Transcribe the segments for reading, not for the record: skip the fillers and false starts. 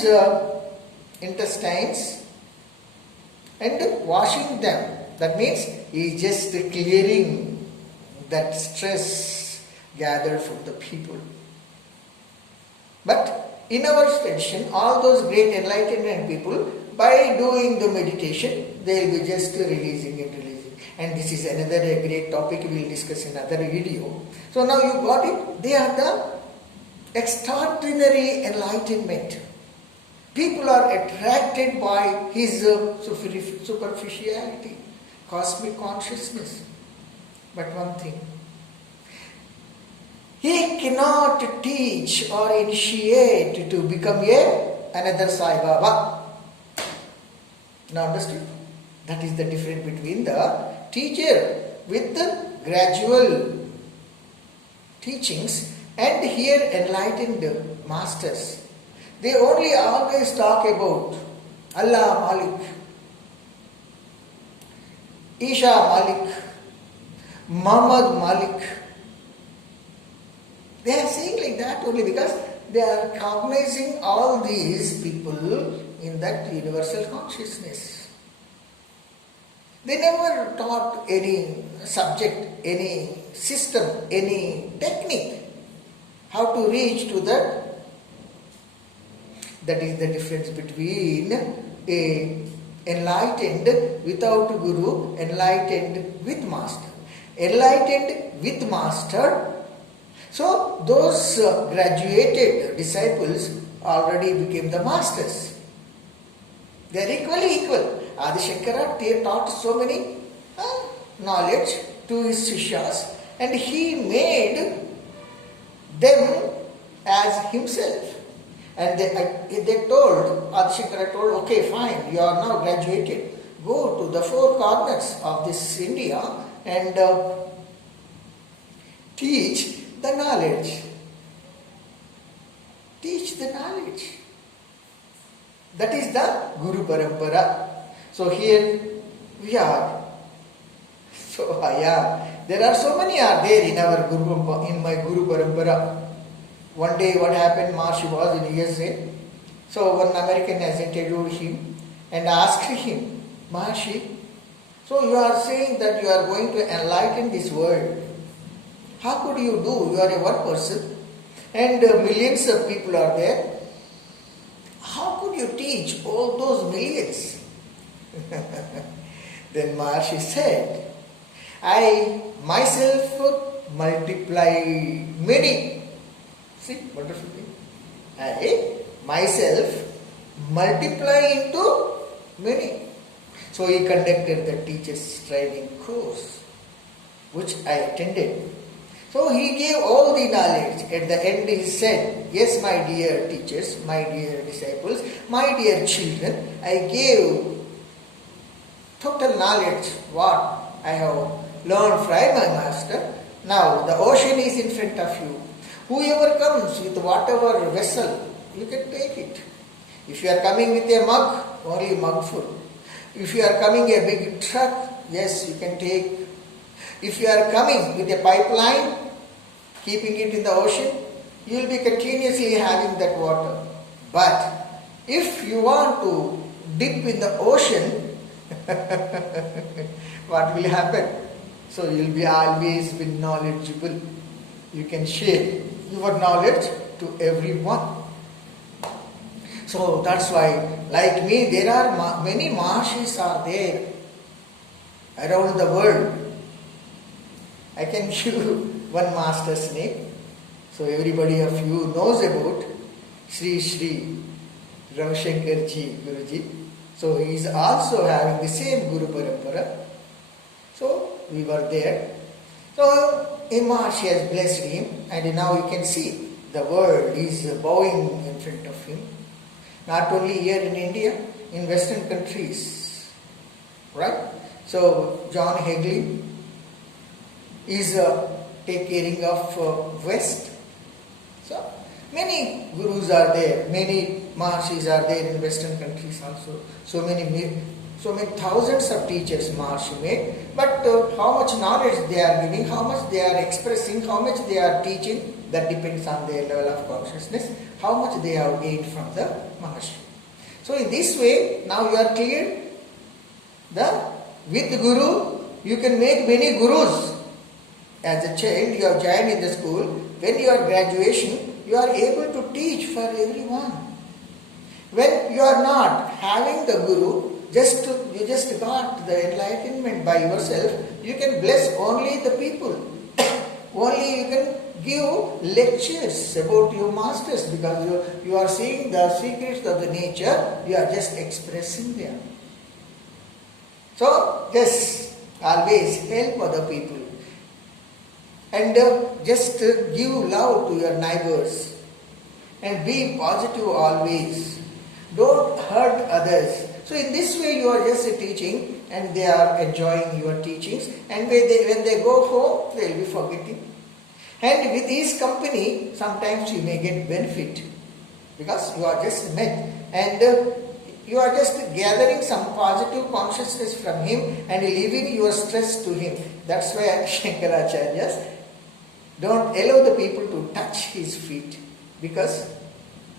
his intestines and washing them. That means he is just clearing that stress gathered from the people. But in our tradition, all those great enlightenment people, by doing the meditation, they will be just releasing and releasing. And this is another great topic we will discuss in another video. So now you got it. They are the extraordinary enlightenment. People are attracted by his superficiality, cosmic consciousness. But one thing, he cannot teach or initiate to become another Sai Baba. Now understood? That is the difference between the teacher with the gradual teachings and here enlightened masters. They only always talk about Allah Malik, Isha Malik, Muhammad Malik. They are saying like that only because they are cognizing all these people in that universal consciousness. They never taught any subject, any system, any technique, how to reach to that. That is the difference between a enlightened without guru, enlightened with master. Enlightened with master. So those graduated disciples already became the masters. They are equal. Adi Shankara taught so many knowledge to his sishyas and he made them as himself. And they told, Adi Shankara told, okay fine, you are now graduated. Go to the four corners of this India and teach the knowledge. Teach the knowledge. That is the Guru Parampara. So here we are. So I am. There are so many are there in our Guru, in my Guru Parampara. One day what happened, Maharshi was in USA. So one American has interviewed him and asked him, Maharshi, so you are saying that you are going to enlighten this world. How could you do? You are a one person and millions of people are there. How could you teach all those millions? Then Maharshi said, I myself multiply many. See, wonderful thing. I myself multiply into many. So he conducted the teacher's training course, which I attended. So he gave all the knowledge. At the end he said, yes, my dear teachers, my dear disciples, my dear children, I gave total knowledge what I have learned from my master. Now the ocean is in front of you. Whoever comes with whatever vessel, you can take it. If you are coming with a mug, only mug full. If you are coming a big truck, yes, you can take. If you are coming with a pipeline, keeping it in the ocean, you will be continuously having that water. But if you want to dip in the ocean, what will happen? So you will be always be knowledgeable. You can share your knowledge to everyone. So that's why, like me, there are many Maharshis are there around the world. I can give one master's name. So everybody of you knows about Sri Ravishankar Ji Guruji. So he is also having the same Guru Parampara. So we were there. So Maharshi has blessed him and now you can see the world is bowing in front of him. Not only here in India, in Western countries. Right? So John Hagelin is take caring of West. So many gurus are there, many Maharshis are there in Western countries also. So many thousands of teachers Maharshi made. But how much knowledge they are giving, how much they are expressing, how much they are teaching, that depends on their level of consciousness. how much they have gained from the Mahashri. So in this way, now you are clear. With Guru, you can make many Gurus. As a child, you have joined in the school. When you are graduation, you are able to teach for everyone. When you are not having the Guru, you just got the enlightenment by yourself, you can bless only the people. Only you can give lectures about your masters, because you are seeing the secrets of the nature, you are just expressing them. So just always help other people and just give love to your neighbors and be positive always. Don't hurt others. So in this way you are just teaching and they are enjoying your teachings, and when they go home they will be forgetting. And with his company sometimes you may get benefit because you are just met and you are just gathering some positive consciousness from him and leaving your stress to him. That's why Shankaracharyas don't allow the people to touch his feet, because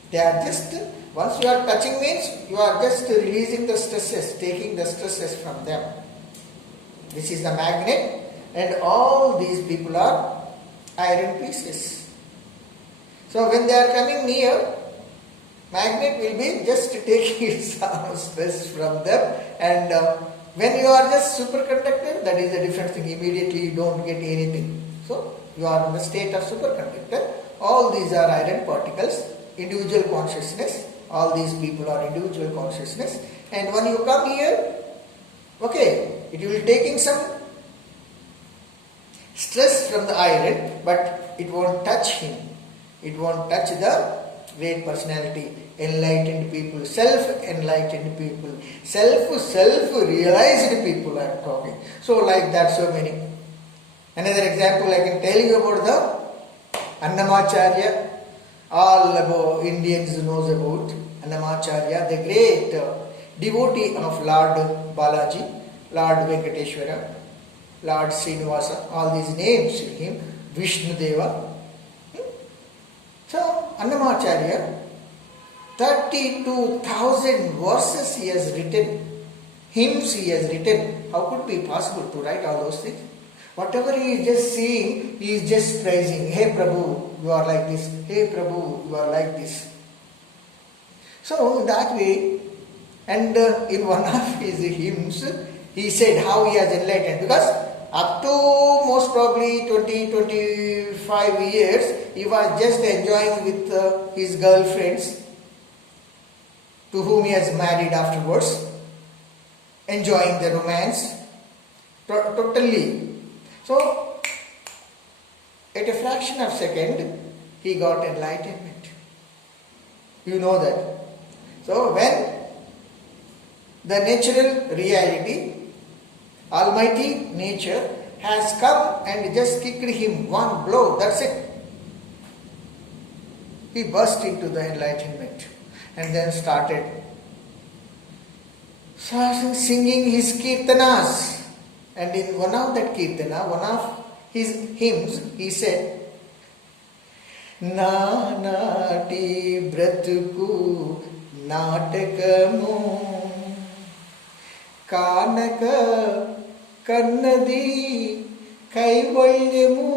they are just, once you are touching means you are just releasing the stresses, taking the stresses from them. This is the magnet, and all these people are iron pieces. So when they are coming near, magnet will be just taking some stress from them, and when you are just superconductor, that is a different thing. Immediately you don't get anything. So you are in the state of superconductor. All these are iron particles, individual consciousness. All these people are individual consciousness. And when you come here, okay, it will taking some stress from the iron, but it won't touch him. It won't touch the great personality, enlightened people, self-enlightened people, self-realized people I am talking. So like that, so many. Another example I can tell you about the Annamacharya. All about Indians knows about Annamacharya, the great devotee of Lord Balaji, Lord Venkateshwara, Lord Srinivasa, all these names to him, Vishnudeva. So Annamacharya, 32,000 verses he has written, hymns he has written. How could it be possible to write all those things? Whatever he is just seeing, he is just praising. Hey Prabhu, you are like this. Hey Prabhu, you are like this. So in that way, and in one of his hymns, he said how he has enlightened. Because up to most probably 20-25 years, he was just enjoying with his girlfriends, to whom he has married afterwards, enjoying the romance totally. So, at a fraction of a second, he got enlightenment. You know that. So, when the natural reality, Almighty nature has come and just kicked him one blow, that's it. He burst into the enlightenment and then started singing his kirtanas. And in one of that kirtana, one of his hymns, he said, Nanati bratuku natakamu Kanaka kannadi kaivalyamu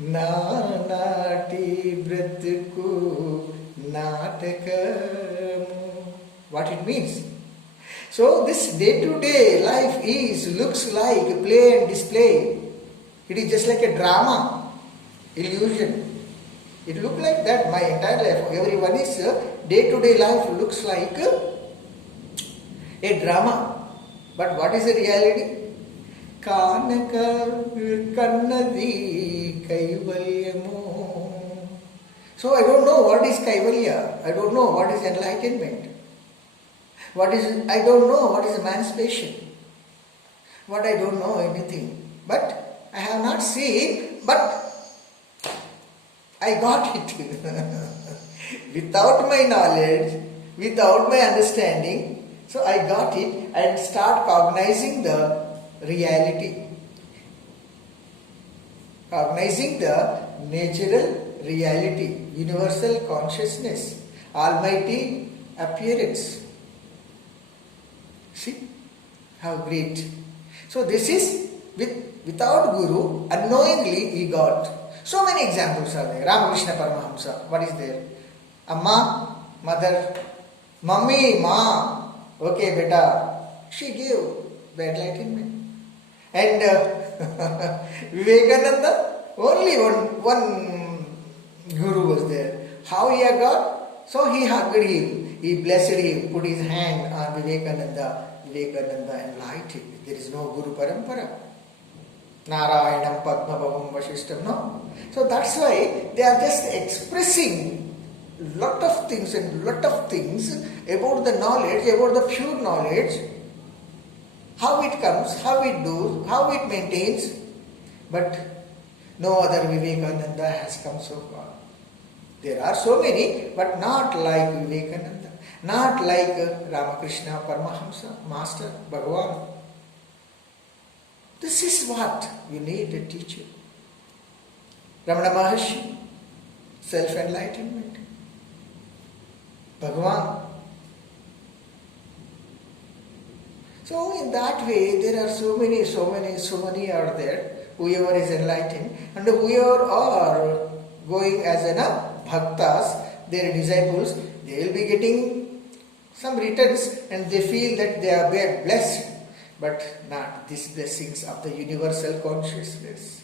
Nanati bratuku natakamu. What it means? So this day-to-day life looks like play and display. It is just like a drama, illusion. It looks like that my entire life. Everyone is day-to-day life looks like a drama. But what is the reality? Kanaka kannadi kaivalyamu. So I don't know what is kaivalya. I don't know what is enlightenment. I don't know what is emancipation. I don't know anything. But I have not seen, but I got it. Without my knowledge, without my understanding, so I got it and start cognizing the reality. Cognizing the natural reality, universal consciousness, almighty appearance. See how great. So this is without Guru, unknowingly he got. So many examples are there. Ramakrishna Paramahamsa, what is there? Amma, mother, mummy, ma, okay beta, she gave the enlightenment. And Vivekananda, only one Guru was there. How he had got? So he hugged him, he blessed him, put his hand on Vivekananda. Vivekananda enlightened. There is no Guru Parampara. Narayanam Padmabhavam Vasishtam, no. So that's why they are just expressing lot of things about the knowledge, about the pure knowledge, how it comes, how it does, how it maintains. But no other Vivekananda has come so far. There are so many, but not like Vivekananda, not like Ramakrishna Paramahamsa, Master, Bhagavan. This is what you need a teacher. Ramana Maharshi, self-enlightenment. Bhagavan. So in that way, there are so many are there. Whoever is enlightened and whoever are going as bhaktas, their disciples, they will be getting some returns and they feel that they are blessed, but not these blessings of the universal consciousness.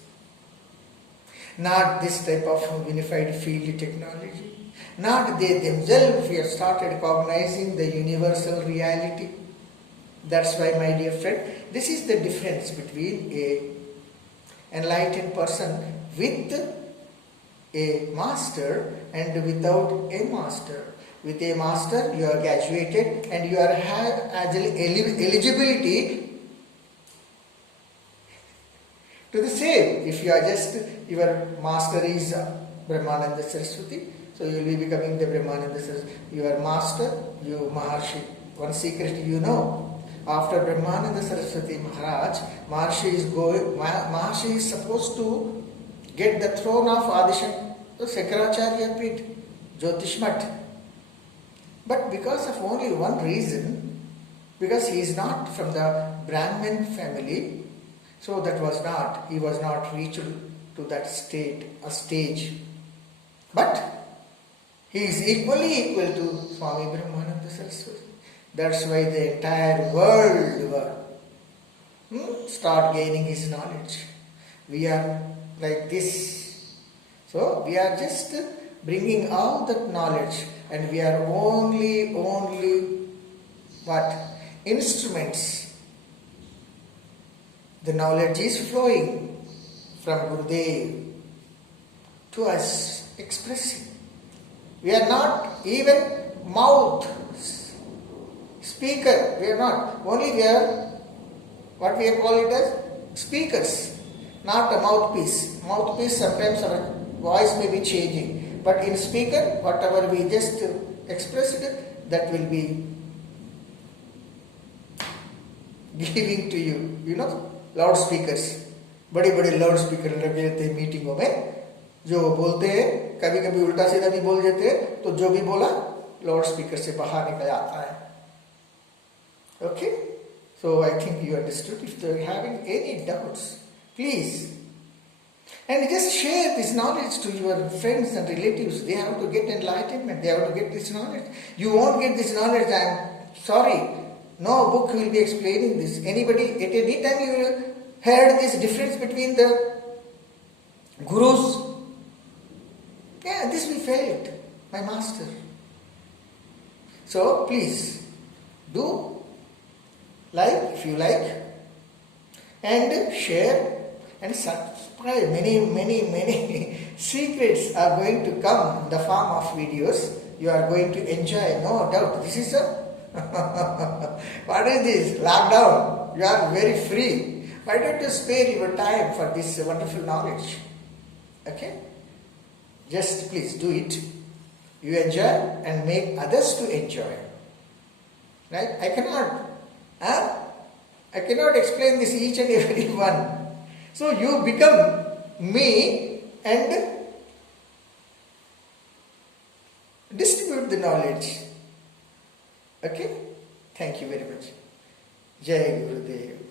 Not this type of unified field technology. Not they themselves have started cognizing the universal reality. That's why, my dear friend, this is the difference between a enlightened person with a master and without a master. With a master, you are graduated and you are eligibility to the same. If you are just, your master is Brahmananda Saraswati, so you will be becoming the Brahmananda Saraswati. Your master, you Maharshi. One secret you know. After Brahmananda Saraswati Maharaj, Maharshi is supposed to get the throne of Shankaracharya Pit, Jyotishmat. But because of only one reason, because he is not from the Brahmin family, so he was not reached to that stage. But he is equally equal to Swami Brahmananda Saraswati. That's why the entire world start gaining his knowledge. We are like this. So we are just bringing all that knowledge and we are only what? Instruments. The knowledge is flowing from Gurudev to us, expressing. We are not even mouth speaker, we are not. Only we are, what we call it as, speakers, not a mouthpiece. Mouthpiece, sometimes our voice may be changing. But in speaker, whatever we just expressed, that will be giving to you. You know, loudspeakers. बड़े loud speaker लगे रहते हैं मीटिंगों में, जो बोलते हैं कभी कभी उल्टा सीधा भी बोल देते हैं, तो जो भी बोला लाउड स्पीकर से बाहर निकल आता है. Okay, so I think you understood. If you are having any doubts, please, and just share this knowledge to your friends and relatives. They have to get enlightenment. They have to get this knowledge. You won't get this knowledge. I am sorry. No book will be explaining this. Anybody at any time you will heard this difference between the gurus? Yeah, this we felt, my master. So please do. Like, if you like, and share and subscribe. Many secrets are going to come in the form of videos. You are going to enjoy, no doubt. This is what is this? Lockdown. You are very free. Why don't you spare your time for this wonderful knowledge? Okay? Just please do it. You enjoy and make others to enjoy. Right? I cannot explain this each and every one. So you become me and distribute the knowledge. Okay? Thank you very much. Jai Gurudev.